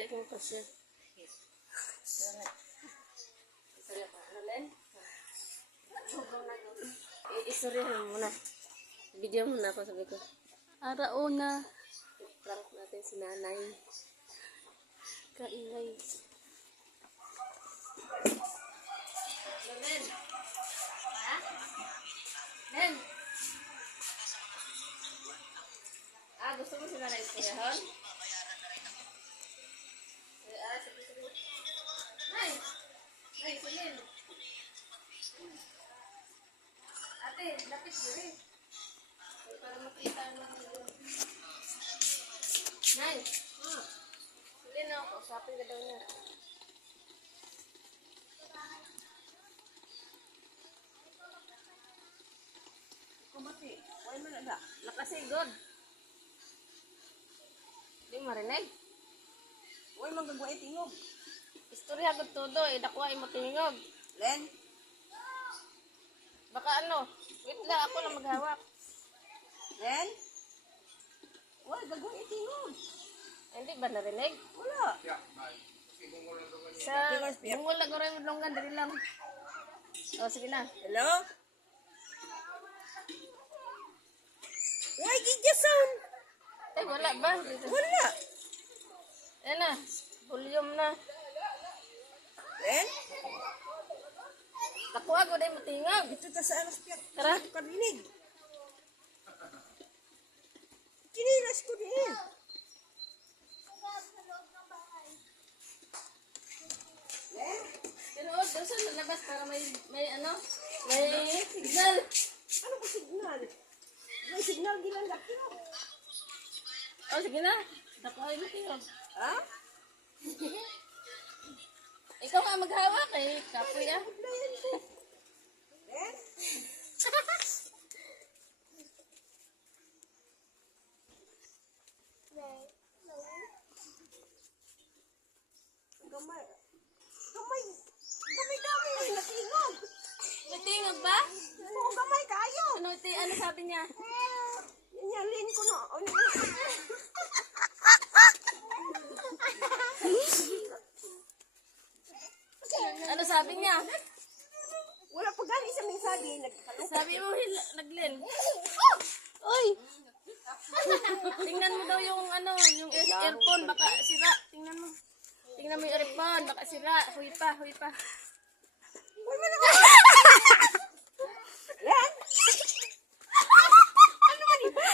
Dali kong pasya. Istoryahan mo muna. Video muna ako, sabi ko. Arauna. Prank natin si nanay. Kaingay. Len! Ha? Len! Gusto mo si nanay istoryahan? Sabi. Nay! Nay, Len! Ate, lapit mo rin. Para makita naman yun. Nay! Len ako, usapin ka daw niya. Kumati, huwag mo na ba? Lakasay, God. Di marinig. Huwag mong gagawin tingog. Istorya ko todo, dakuha mo tingog. Len? Baka ano, wait lang, ako lang maghawak. Len? Huwag gagawin tingog. Hindi ba narinig? Wala. Sa bungol lang rin longgan, dali lang. O, sige na. Hello? Why did you sound? Eh, wala ba? Dito. Wala. Ayan na, volume na. Len? Nakuha ko din matingog. Ito ta sa alas piyak. Tara. Ito karinig. Kinilas ko din. Len? Tinuod, doon sa labas para may ano, may signal. Ano ba signal? May signal gilang lakyo. O, sige na. Nakuha yung matingog. Ha? Ikaw nga maghawak eh. Kapoy ah. Layan ko. Len? Gamay. Gamay. Gamay-gamay ay natingog. Matingog ba? Oo, gamay kayo. Ano sabi niya? Inyalin ko na. Ano sabi niya? Wala pa gani sa mensahe. Sabi mo, naglen. Oy! Tingnan mo daw yung ano, yung earphone, baka sira. Tingnan mo. Tingnan mo yung earphone, baka sira. Huy pa, huy pa. Uy, malaka. Lan? Ano man iba?